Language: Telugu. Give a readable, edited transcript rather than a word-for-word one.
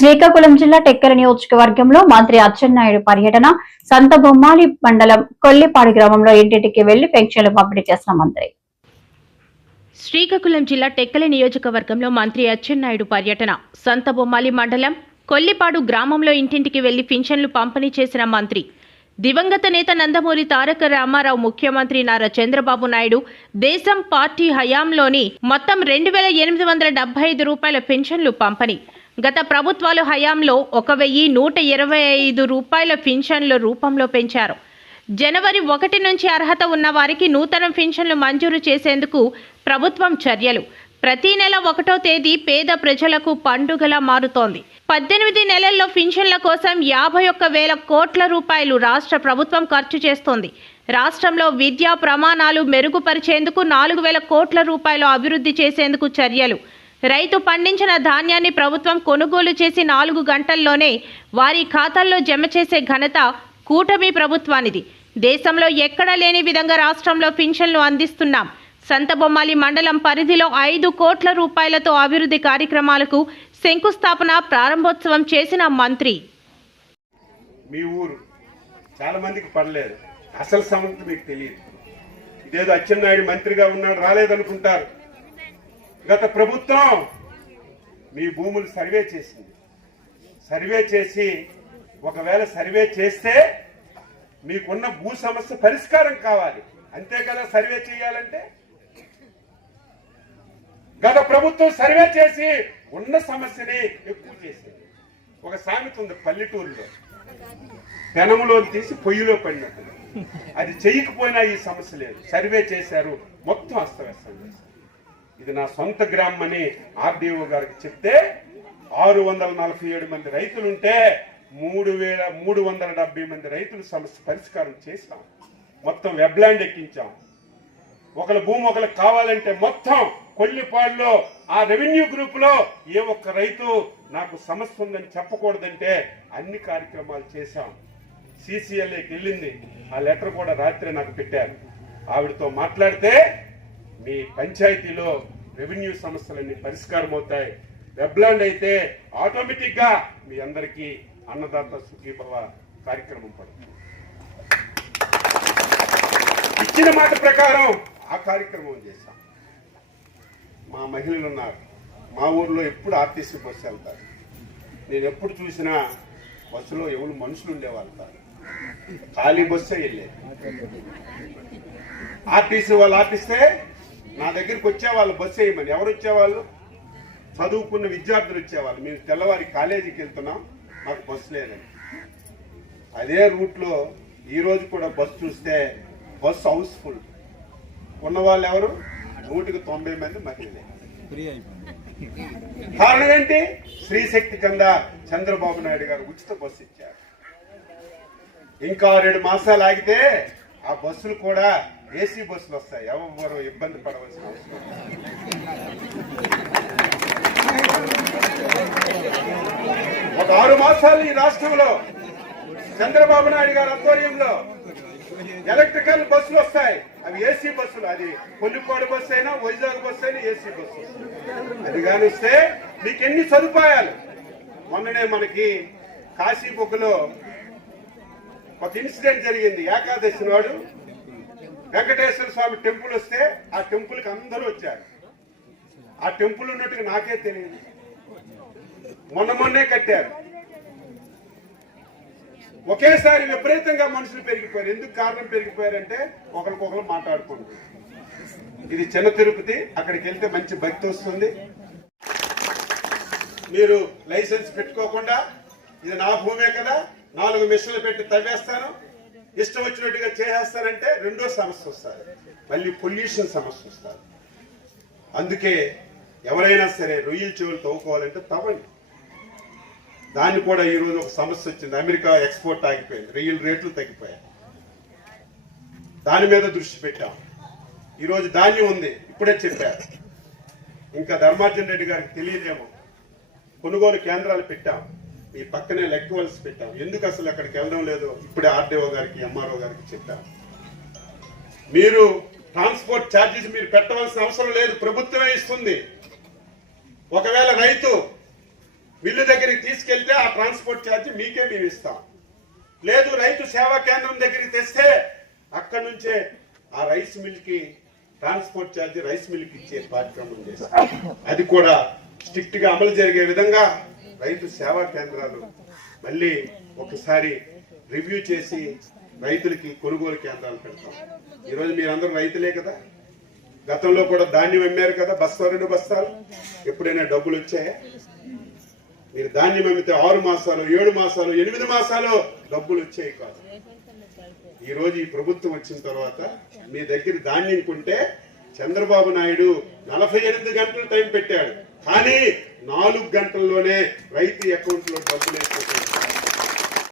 శ్రీకాకుళం జిల్లా టెక్కల నియోజకవర్గంలో మంత్రి అచ్చెన్నాయుడు పర్యటన. సంతబొమ్మాలి మండలం కొల్లిపాడు గ్రామంలో ఇంటింటికి వెళ్లి పెన్షన్లు పంపిణీ చేసిన మంత్రి. శ్రీకాకుళం జిల్లా టెక్కల నియోజకవర్గంలో మంత్రి అచ్చెన్నాయుడు పర్యటన. సంతబొమ్మాలి మండలం కొల్లిపాడు గ్రామంలో ఇంటింటికి వెళ్లి పింఛన్లు పంపిణీ చేసిన మంత్రి. దివంగత నేత నందమూరి తారక రామారావు ముఖ్యమంత్రి నారా చంద్రబాబు నాయుడు దేశం పార్టీ హయాంలోని మొత్తం 2875 రూపాయల పెన్షన్లు పంపిణీ. గత ప్రభుత్వాల హయాంలో 1125 రూపాయల పెన్షన్ల రూపంలో పెంచారు. జనవరి 1 నుంచి అర్హత ఉన్న వారికి నూతన పెన్షన్లు మంజూరు చేసేందుకు ప్రభుత్వం చర్యలు. ప్రతి నెల 1వ తేదీ పేద ప్రజలకు పండుగలా మారుతోంది. 18 నెలల్లో పెన్షన్ల కోసం 51,000 కోట్ల రూపాయలు రాష్ట్ర ప్రభుత్వం ఖర్చు చేస్తోంది. రాష్ట్రంలో విద్యా ప్రమాణాలు మెరుగుపరిచేందుకు 4,000 కోట్ల రూపాయలు అభివృద్ధి చేసేందుకు చర్యలు. రైతు పండించిన ధాన్యాన్ని ప్రభుత్వం కొనుగోలు చేసి 4 గంటల్లోనే వారి ఖాతాల్లో జమ చేసే ఘనత కూటమి ప్రభుత్వానిది. దేశంలో ఎక్కడా లేని విధంగా రాష్ట్రంలో పెన్షన్లు అందిస్తున్నాం. సంతబొమ్మాలి మండలం పరిధిలో 5 కోట్ల రూపాయలతో అభివృద్ధి కార్యక్రమాలకు శంకుస్థాపన ప్రారంభోత్సవం చేసిన మంత్రి. మీ ఊరు చాలా మందికి పడలేదు, అసలు సమస్య మీకు తెలియదు. ఇదేదో అచ్చెన్నాయుడు మంత్రిగా ఉన్నాడు రాలేదనుకుంటారు. గత ప్రభుత్వం మీ భూములు సర్వే చేసింది. సర్వే చేసి ఒకవేళ సర్వే చేస్తే మీకున్న భూ సమస్య పరిష్కారం కావాలి, అంతే కదా సర్వే చేయాలంటే. గత ప్రభుత్వం సర్వే చేసి ఉన్న సమస్యని ఎక్కువ చేసింది. ఒక సామెత ఉంది పల్లెటూరులో, పెనములో తీసి పొయ్యిలో పడినట్టు. అది చేయకపోయినా ఈ సమస్య లేదు. సర్వే చేశారు, మొత్తం అస్తవ్యస్తం చేశారు. ఇది నా సొంత గ్రామం అని ఆర్డీఓ గారికి చెప్తే 647 మంది రైతులుంటే 3,370 మంది రైతుల సమస్య పరిష్కారం చేశాం. మొత్తం వెబ్లాండ్ ఎక్కించాం. ఒకళ్ళ భూమి ఒకరికి కావాలంటే మొత్తం కొల్లిపాడులో ఆ రెవెన్యూ గ్రూప్ లో ఏ ఒక్క రైతు నాకు సమస్య ఉందని చెప్పకూడదంటే అన్ని కార్యక్రమాలు చేశాం. సిసిఎల్ఏకి వెళ్ళింది, ఆ లెటర్ కూడా రాత్రి నాకు పెట్టారు. ఆవిడతో మాట్లాడితే మీ పంచాయతీలో రెవెన్యూ సమస్యలన్నీ పరిష్కారం అవుతాయి. వెబ్లాండ్ అయితే ఆటోమేటిక్ గా మీ అందరికీ అన్నదాత సుఖీభవ కార్యక్రమం పడుతుంది. ఇచ్చిన మాట ప్రకారం ఆ కార్యక్రమం చేశాం. మా మహిళలు ఉన్నారు, మా ఊర్లో ఎప్పుడు ఆర్టీసీ బస్సు వెళ్తారు. నేను ఎప్పుడు చూసినా బస్సులో ఎవరు మనుషులు ఉండేవాళ్ళు కాదు, ఖాళీ బస్సే వెళ్ళేది. ఆర్టీసీ వాళ్ళు ఆపిస్తే నా దగ్గరికి వచ్చేవాళ్ళు బస్సు వేయమని. ఎవరు వచ్చేవాళ్ళు? చదువుకున్న విద్యార్థులు వచ్చేవాళ్ళు. మేము తెల్లవారి కాలేజీకి వెళ్తున్నాం, మాకు బస్సు లేదని. అదే రూట్లో ఈరోజు కూడా బస్సు చూస్తే బస్సు హౌస్ఫుల్. ఉన్నవాళ్ళు ఎవరు? 190 మంది మహిళలే. కారణం ఏంటి? స్త్రీశక్తి కింద చంద్రబాబు నాయుడు గారు ఉచిత బస్సు ఇచ్చారు. ఇంకా 2 మాసాలు ఆగితే ఆ బస్సులు కూడా ఏసీ బస్సులు వస్తాయి. ఎవరు ఇబ్బంది పడవలసిన అవసరం. ఒక 6 మాసాలు ఈ రాష్ట్రంలో చంద్రబాబు నాయుడు గారి ఆధ్వర్యంలో ఎలక్ట్రికల్ బస్సులు వస్తాయి. అవి ఏసీ బస్సులు. అది కొల్లిపాడు బస్సు అయినా వైజాగ్ బస్సు అయినా ఏసీ బస్సు. అది కానిస్తే మీకు ఎన్ని సదుపాయాలు. మొన్ననే మనకి కాశీబొగ్గులో ఒక ఇన్సిడెంట్ జరిగింది. ఏకాదశి నాడు వెంకటేశ్వర స్వామి టెంపుల్ వస్తే ఆ టెంపుల్కి అందరూ వచ్చారు. ఆ టెంపుల్ ఉన్నట్టుగా నాకే తెలియదు. మొన్నే కట్టారు. ఒకేసారి విపరీతంగా మనుషులు పెరిగిపోయారు. ఎందుకు కారణం పెరిగిపోయారంటే ఒకరికొకరు మాట్లాడుకుంటారు. ఇది చిన్న తిరుపతి, అక్కడికి వెళ్తే మంచి భక్తి వస్తుంది. మీరు లైసెన్స్ పెట్టుకోకుండా ఇది నా భూమే కదా 4 మిషన్లు పెట్టి తవ్వేస్తాను, ఇష్టం వచ్చినట్టుగా చేసేస్తానంటే రెండో సమస్య వస్తారు, మళ్ళీ పొల్యూషన్ సమస్య వస్తారు. అందుకే ఎవరైనా సరే రొయ్యల చెవులు తవ్వుకోవాలంటే తవ్వండి. దాన్ని కూడా ఈరోజు ఒక సమస్య వచ్చింది. అమెరికా ఎక్స్పోర్ట్ ఆగిపోయింది, రొయ్యల రేట్లు తగ్గిపోయాయి. దాని మీద దృష్టి పెట్టాం. ఈరోజు ధాన్యం ఉంది, ఇప్పుడే చెప్పారు. ఇంకా ధర్మార్జన్ రెడ్డి గారికి తెలియదేమో, కొనుగోలు కేంద్రాలు పెట్టాం. ఈ పక్కనే లెక్కవలసి పెట్టాం. ఎందుకు అసలు అక్కడికి వెళ్ళడం లేదు ఇప్పుడే ఆర్డీఓ గారికి ఎంఆర్ఓ గారికి చెప్పాం. మీరు ట్రాన్స్పోర్ట్ ఛార్జెస్ మీరు పెట్టవలసిన అవసరం లేదు, ప్రభుత్వమే ఇస్తుంది. ఒకవేళ రైతు మిల్లు దగ్గరికి తీసుకెళ్తే ఆ ట్రాన్స్పోర్ట్ ఛార్జ్ మీకే మేము ఇస్తాం. లేదు రైతు సేవా కేంద్రం దగ్గరికి తెస్తే అక్కడి నుంచే ఆ రైస్ మిల్ కి ట్రాన్స్పోర్ట్ ఛార్జ్ రైస్ మిల్ కి ఇచ్చే కార్యక్రమం చేస్తాం. అది కూడా స్ట్రిక్ట్ గా అమలు జరిగే విధంగా రైతు సేవా కేంద్రాలు మళ్ళీ ఒకసారి రివ్యూ చేసి రైతులకి కొనుగోలు కేంద్రాలు పెడతాం. ఈరోజు మీరందరూ రైతులే కదా, గతంలో కూడా ధాన్యం అమ్మారు కదా, బస్తా 2 బస్తాలు. ఎప్పుడైనా డబ్బులు వచ్చాయా? మీరు ధాన్యం అమ్మితే 6 మాసాలు 7 మాసాలు 8 మాసాలు డబ్బులు వచ్చాయి కాదు. ఈ రోజు ఈ ప్రభుత్వం వచ్చిన తర్వాత మీ దగ్గర ధాన్యం కొంటే చంద్రబాబు నాయుడు 48 గంటలు టైం పెట్టాడు, కానీ 4 గంటల్లోనే రైతు అకౌంట్ లో డబ్బులు వేసుకుంటాడు.